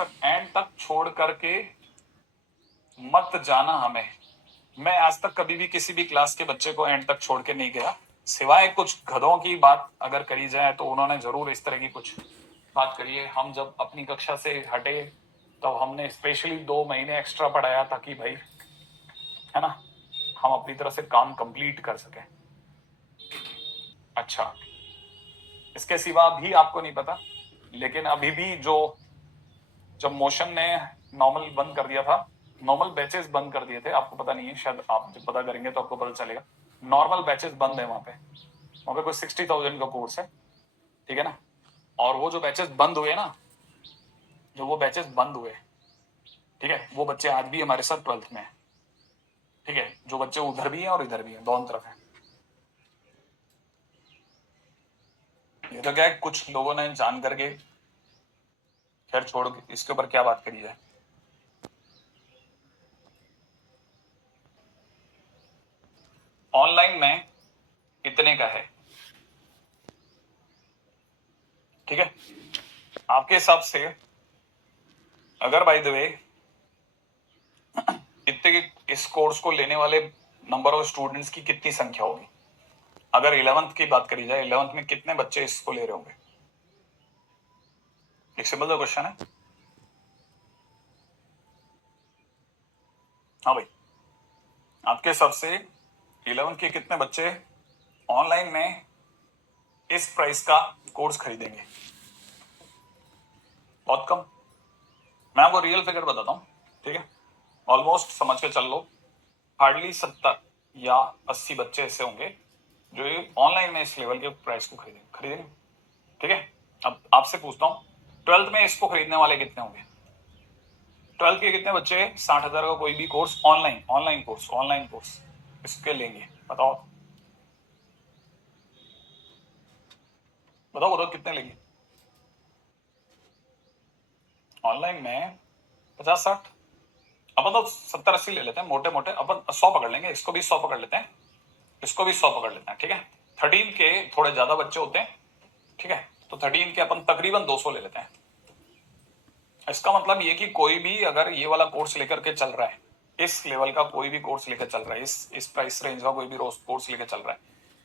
And तक छोड़ करके मत जाना हमें। मैं आज तक कभी भी किसी भी क्लास के बच्चे को एंड तक छोड़ के नहीं गया, सिवाय कुछ गधों की बात अगर करी जाए तो उन्होंने जरूर इस तरह की कुछ बात करी है। हम जब अपनी कक्षा से हटे तो हमने स्पेशली 2 महीने एक्स्ट्रा पढ़ाया ताकि भाई, है ना, हम अपनी तरह से काम कंप्लीट कर सके। अच्छा, इसके सिवा भी आपको नहीं पता, लेकिन अभी भी जो जब मोशन ने नॉर्मल बंद कर दिया था, नॉर्मल बैचेस बंद कर दिए थे, आपको पता नहीं है, शायद आप जब पता करेंगे तो आपको पता चलेगा। नॉर्मल बैचेस बंद है वहां पे कोई 60,000 का कोर्स है, ठीक है ना। और वो जो बैचेस बंद हुए ना, जो वो बैचेस बंद हुए, ठीक है, वो बच्चे आज भी हमारे साथ 12th में है, ठीक है। जो बच्चे उधर भी हैं और इधर भी हैं, दोनों तरफ है। ये तो क्या है, कुछ लोगों ने जान करके, खैर छोड़, इसके ऊपर क्या बात करी जाए। ऑनलाइन में इतने का है, ठीक है। आपके हिसाब से अगर बाय द वे इतने इस कोर्स को लेने वाले नंबर ऑफ स्टूडेंट्स की कितनी संख्या होगी, अगर 11th की बात करी जाए, 11th में कितने बच्चे इसको ले रहे होंगे? एक सिंपल सा क्वेश्चन है। हाँ भाई, आपके हिसाब से 11th के कितने बच्चे ऑनलाइन में इस प्राइस का कोर्स खरीदेंगे? बहुत कम। मैं आपको रियल फिगर बताता हूं, ठीक है। ऑलमोस्ट समझ के चल लो, हार्डली 70 या 80 बच्चे ऐसे होंगे जो ये ऑनलाइन में इस लेवल के प्राइस को खरीदेंगे, ठीक है। अब आपसे पूछता हूं, 12th में इसको खरीदने वाले कितने होंगे? 12th के कितने बच्चे 60,000 का कोई भी कोर्स ऑनलाइन कोर्स इसके लेंगे? बताओ बताओ बताओ, कितने लेंगे ऑनलाइन में? 50-60? अपन तो 70-80 ले लेते हैं, मोटे मोटे अपन 100 पकड़ लेंगे, इसको भी 100 पकड़ लेते हैं, इसको भी 100 पकड़ लेते हैं, ठीक है। 13 के थोड़े ज्यादा बच्चे होते हैं, ठीक है, तो 13 के अपन तकरीबन 200 ले लेते हैं। इसका मतलब ये कि कोई भी अगर ये वाला कोर्स लेकर के चल रहा है, इस लेवल का कोई भी कोर्स लेकर चल रहा है, इस प्राइस रेंज का कोई भी कोर्स लेकर चल रहा है,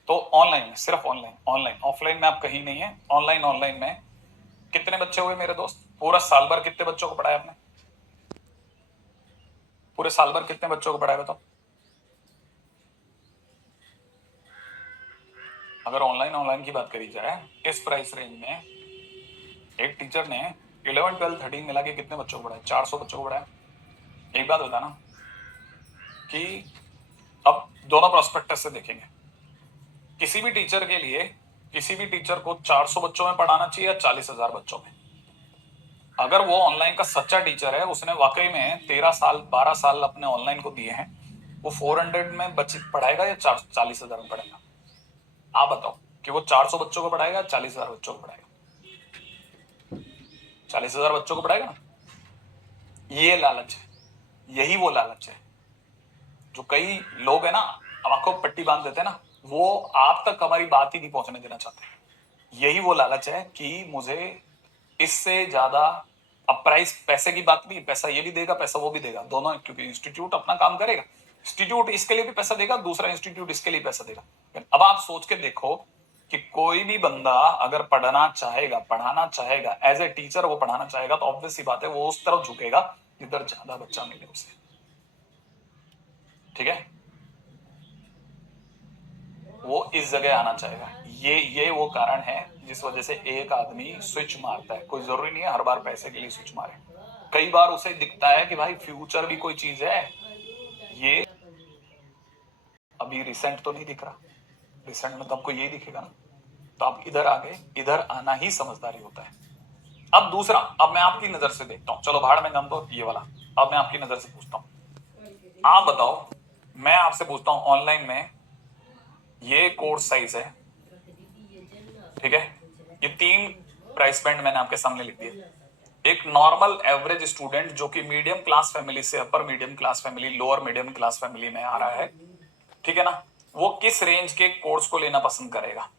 तो ऑनलाइन में, सिर्फ ऑनलाइन, ऑफलाइन में आप कहीं नहीं है, ऑनलाइन में कितने बच्चे हुए मेरे दोस्त? पूरा साल भर कितने बच्चों को पढ़ाया आपने? पूरे साल भर कितने बच्चों को पढ़ाया बताओ? अगर ऑनलाइन की बात करी जाए इस प्राइस रेंज में, एक टीचर ने 11, 12, 13 मिला के कितने बच्चों को पढ़ाया? 400 बच्चों को पढ़ाया। एक बात बताना कि अब दोनों प्रोस्पेक्टस से देखेंगे, किसी भी टीचर के लिए, किसी भी टीचर को 400 बच्चों में पढ़ाना चाहिए या 40,000 बच्चों में? अगर वो ऑनलाइन का सच्चा टीचर है, उसने वाकई में 13 साल 12 साल अपने ऑनलाइन को दिए हैं, वो 400 में बच्चे पढ़ाएगा या 40,000 में पढ़ाएगा? आप बताओ कि वो 400 बच्चों को पढ़ाएगा या 40,000 बच्चों को पढ़ाएगा? 40,000 बच्चों को पढ़ाएगा ना। ये लालच है, यही वो लालच है जो कई लोग है ना, आंखों पट्टी बांध देते हैं ना, वो आप तक हमारी बात ही नहीं पहुंचने देना चाहते। यही वो लालच है कि मुझे इससे ज्यादा, अब प्राइस, पैसे की बात नहीं, पैसा ये भी देगा, पैसा वो भी देगा, दोनों, क्योंकि इंस्टीट्यूट अपना काम करेगा, इंस्टीट्यूट इसके लिए भी पैसा देगा, दूसरा इंस्टीट्यूट इसके लिए पैसा देगा। अब आप सोच के देखो कि कोई भी बंदा अगर पढ़ाना चाहेगा एज ए टीचर, वो पढ़ाना चाहेगा तो ऑब्वियस सी बात है वो उस तरफ झुकेगा जिधर ज्यादा बच्चा मिले उसे, ठीक है। वो इस जगह आना चाहेगा। ये वो कारण है जिस वजह से एक आदमी स्विच मारता है। कोई जरूरी नहीं है हर बार पैसे के लिए स्विच मारे, कई बार उसे दिखता है कि भाई फ्यूचर भी कोई चीज है। ये अभी रिसेंट तो नहीं दिख रहा, रिसेंट में तो आपको यही दिखेगा ना, तो आप इधर आ गए, इधर आना ही समझदारी होता है। अब दूसरा, अब मैं आपकी नजर से देखता हूं, चलो भाड़ में गम तो ये वाला, अब मैं आपकी नजर से पूछता हूं, आप बताओ, मैं आपसे पूछता हूं, ऑनलाइन में ये कोर्स साइज है, ठीक है, ये 3 प्राइस बैंड मैंने आपके सामने लिख दिए। एक नॉर्मल एवरेज स्टूडेंट जो कि मीडियम क्लास फैमिली से upper medium class family, lower medium class family में आ रहा है, ठीक है ना, वो किस रेंज के कोर्स को लेना पसंद करेगा?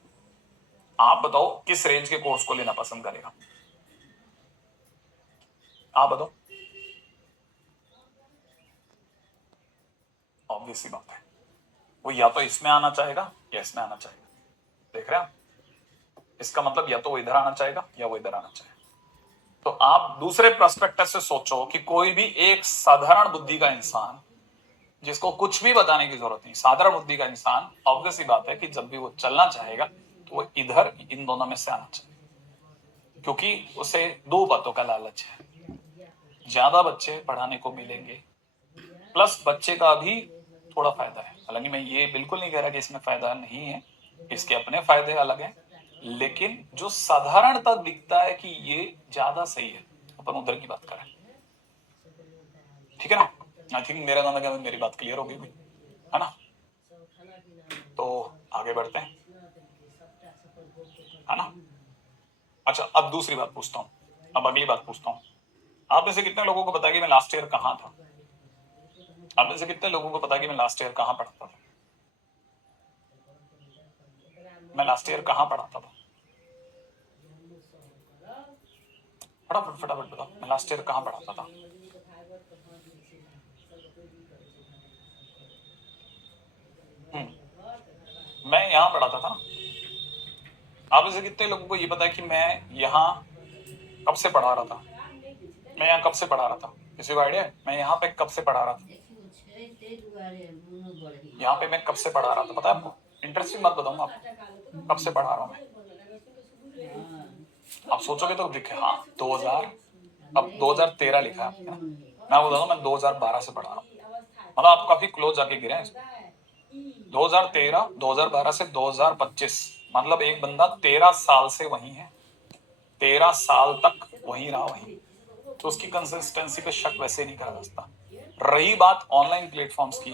आप बताओ किस रेंज के कोर्स को लेना पसंद करेगा? आप बताओ। ऑब्वियस सी बात है, वो या तो इसमें आना चाहेगा या इसमें आना चाहेगा। देख रहे हैं आप, इसका मतलब या तो वो इधर आना चाहेगा या वो इधर आना चाहेगा। तो आप दूसरे पर्सपेक्टिव से सोचो कि कोई भी एक साधारण बुद्धि का इंसान जिसको कुछ भी बताने की जरूरत नहीं, साधारण बुद्धि का इंसान, ऑब्वियस सी बात है कि जब भी वो चलना चाहेगा तो वो इधर इन दोनों में से आना चाहिए, क्योंकि उसे दो बातों का लालच है। ज्यादा बच्चे पढ़ाने को मिलेंगे, प्लस बच्चे का भी थोड़ा फायदा है। हालांकि मैं ये बिल्कुल नहीं कह रहा कि इसमें फायदा नहीं है, इसके अपने फायदे अलग हैं, लेकिन जो साधारणता दिखता है कि ये ज्यादा सही है, अपन उधर की बात करें। ठीक है ना? आई थिंक मेरा नाम है, मेरी बात क्लियर होगी है ना? तो आगे बढ़ते हैं, है ना? अच्छा, अब दूसरी बात पूछता हूँ, अब अगली बात पूछता हूँ। आप में से कितने लोगों को पता है कि मैं लास्ट ईयर कहाँ था? आप में से कितने लोगों को पता है कि मैं लास्ट ईयर कहाँ पढ़ता था? मैं लास्ट ईयर कहाँ पढ़ाता था? फटाफट फटाफट बताओ, मैं लास्ट ईयर कहाँ पढ़ाता था? मैं यहाँ पढ़ाता था। आप में से कितने लोगों को ये पता है कि मैं यहाँ कब से पढ़ा रहा था? मैं यहाँ कब से पढ़ा रहा था? किसी को आइडिया है मैं यहाँ पे कब से पढ़ा रहा था? यहाँ पे मैं कब से पढ़ा रहा था पता है आपको? इंटरेस्टिंग बात बताऊंगा आपको, कब से पढ़ा रहा हूँ मैं। आप सोचोगे तो दिखे, हाँ 2000, अब 2013 लिखा है, मैं बताऊँ मैं 2012 से पढ़ा रहा हूँ। मतलब आप काफी क्लोज जाके गिरे हैं। 2013, 2012 से 2025, मतलब एक बंदा 13 साल से वहीं है, 13 साल तक वहीं रहा वहीं, तो उसकी कंसिस्टेंसी पे शक वैसे नहीं करा जा सकता। रही बात ऑनलाइन प्लेटफॉर्म्स की,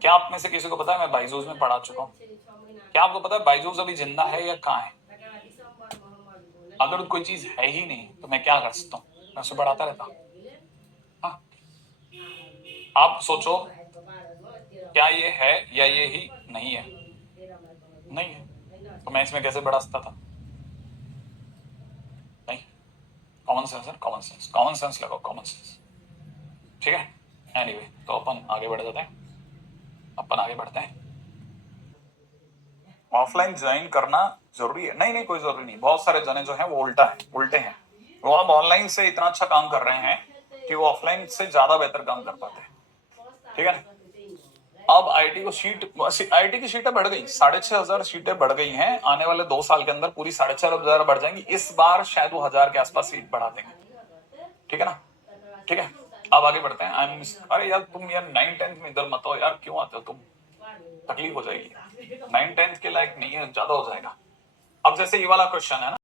क्या आप में से किसी को पता है मैं बाइजूस में पढ़ा चुका हूँ? क्या आपको पता है बाइजूस अभी जिंदा है या कहाँ है? अगर कोई चीज है ही नहीं तो मैं क्या कर सकता हूँ? मैं उसे पढ़ाता रहता। हाँ, आप सोचो, क्या ये है या ये ही नहीं है? नहीं है, तो मैं इसमें कैसे बढ़ा सकता था? नहीं, कॉमन सेंस है, कॉमन सेंस, कॉमन सेंस लगाओ, कॉमन सेंस। ठीक है, एनीवे, तो अपन आगे बढ़ जाते हैं, अपन आगे बढ़ते हैं। ऑफलाइन ज्वाइन करना जरूरी है? नहीं नहीं, कोई जरूरी नहीं। बहुत सारे जने जो हैं वो उल्टे हैं, वो अब ऑनलाइन से इतना अच्छा काम कर रहे हैं कि वो ऑफलाइन से ज्यादा बेहतर काम कर पाते हैं। ठीक है ना? अब आईटी की सीटें बढ़ गई, 6500 सीटें बढ़ गई हैं। आने वाले 2 साल के अंदर पूरी 4500 बढ़ जाएंगी। इस बार शायद वो 1000 के आसपास सीट बढ़ा देंगे। ठीक है ना? ठीक है, अब आगे बढ़ते हैं। अरे यार तुम यार 9-10 में इधर मत हो यार, क्यों आते हो तुम? तकलीफ हो जाएगी, 9-10 के लायक नहीं है, ज्यादा हो जाएगा। अब जैसे ये वाला क्वेश्चन है ना,